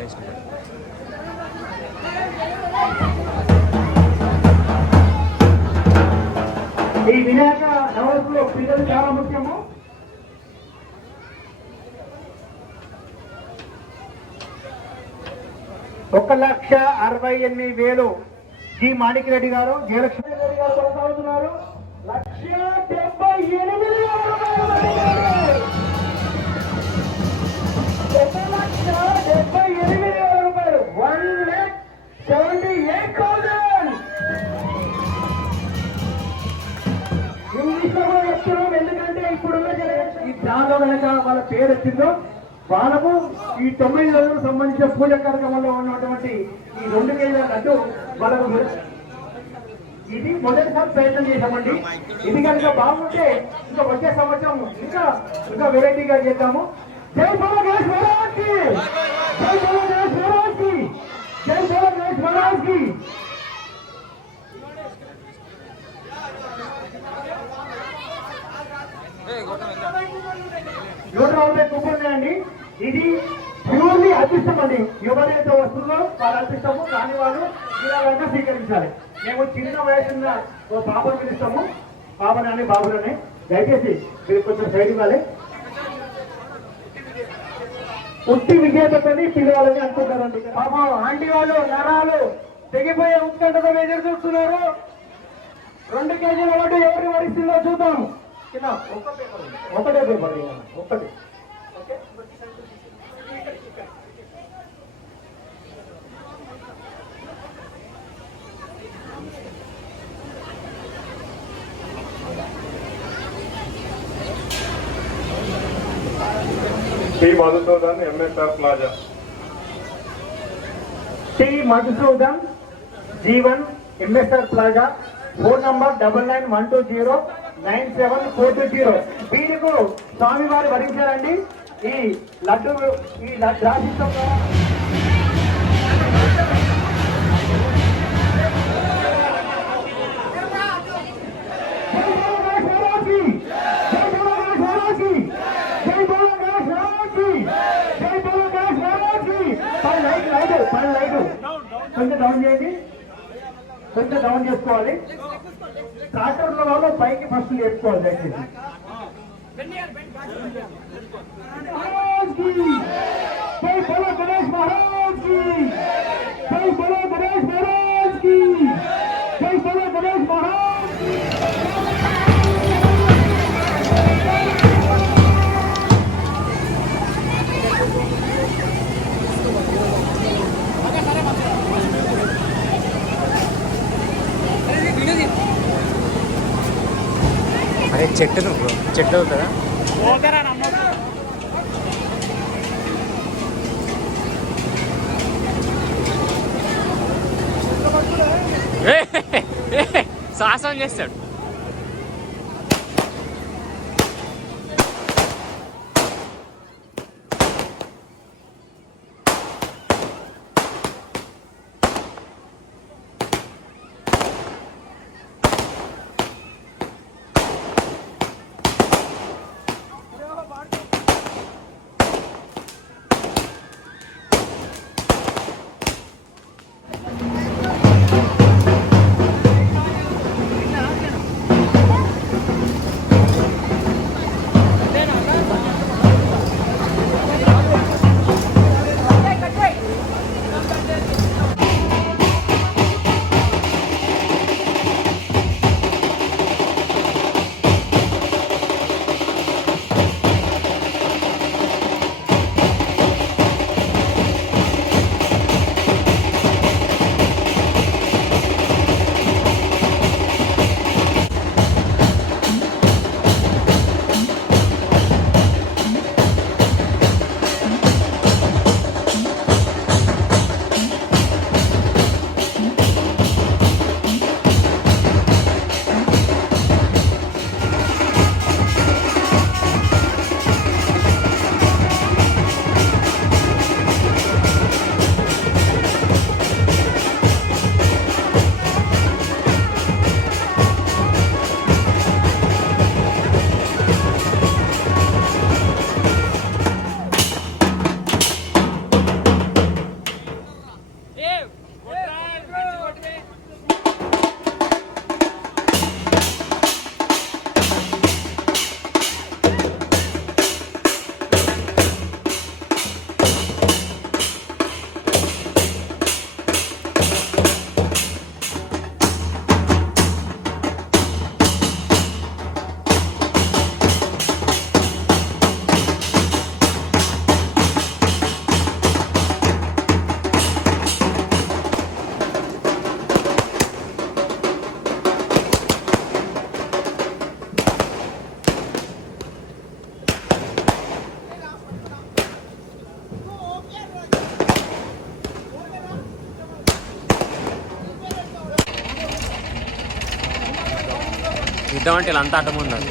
ఈ వినాయక నవరాత్రులు పిల్లలు చాలా ముఖ్యము. ఒక 1,68,000 జి మాణిక్రెడ్డి గారు, జయలక్ష్మి రెడ్డి గారు కొనసాగుతున్నారు. 1,78,000 రూపాయలు. 1,78,000. ఇంగ్లీష్ లో కూడా చెప్తున్నాం, ఎందుకంటే ఇప్పుడున్న జనరేషన్ ఈ దానిలో కనుక వాళ్ళ పేరు వచ్చిందో వాళ్ళకు ఈ 9 రోజులకు సంబంధించిన పూజ కార్యక్రమంలో ఉన్నటువంటి ఈ 2 కేజీల లడ్డు వాళ్ళకు ఇది మొదటిసారి ప్రయత్నం చేశామండి. ఇది కనుక బాగుంటే ఇంకా వచ్చే సంవత్సరం ఇంకా వెరైటీగా చేద్దాము. జై బోలో గణేష్ మహారాజ్ కి, జై బోలో గణేష్ మహారాజ్ కి, జై బోలో గణేష్ మహారాజ్ కి. 140 కూపన్లు అండి. ఇది ప్యూర్లీ అదృష్టం అండి. ఎవరైతే వస్తుందో వాళ్ళ అదృష్టము, కాని వాళ్ళు ఇలాగైనా స్వీకరించాలి. మేము చిన్న వయసున్న ఓ పాపను పిలుస్తాము, పాపనని బాబులని. దయచేసి మీరు కొంచెం సైడ్ ఇవ్వాలి. ఉట్టి విజేతని పిలవాలని అనుకుంటారండి. పాపం ఆంటీ వాళ్ళు నరాలు తెగిపోయే ఉత్కంఠతో ఎదురు చూస్తున్నారు. 2 కేజీల లడ్డు ఎవరి వరిస్తుందో చూద్దాం. ఒకటే పేపర్ ఒకటి. T Madhusudan, MSR plaza. T Madhusudan, Jeevan, MSR plaza. Phone number 9912097420. వీరికి స్వామివారు వరించారండి. ఈ లడ్డు రాశిత్వంలో కొంచెం డౌన్ చేయండి, కొంచెం డౌన్ చేసుకోవాలి. ట్రాక్టర్ల వాళ్ళు పైకి ఫస్ట్ నేర్చుకోవాలి. దయచేసి జై బోలో గణేష్ మహారాజ్ కి, జై బోలో గణేష్ మహారాజ్ కి, జై బోలో గణేష్ మహారాజ్ కి. అరే చెట్టు చెట్టు అవుతుందా? సాహసం చేస్తాడు. యుద్ధం అంటే ఇలా అంతా అడ్డం ఉన్నారు.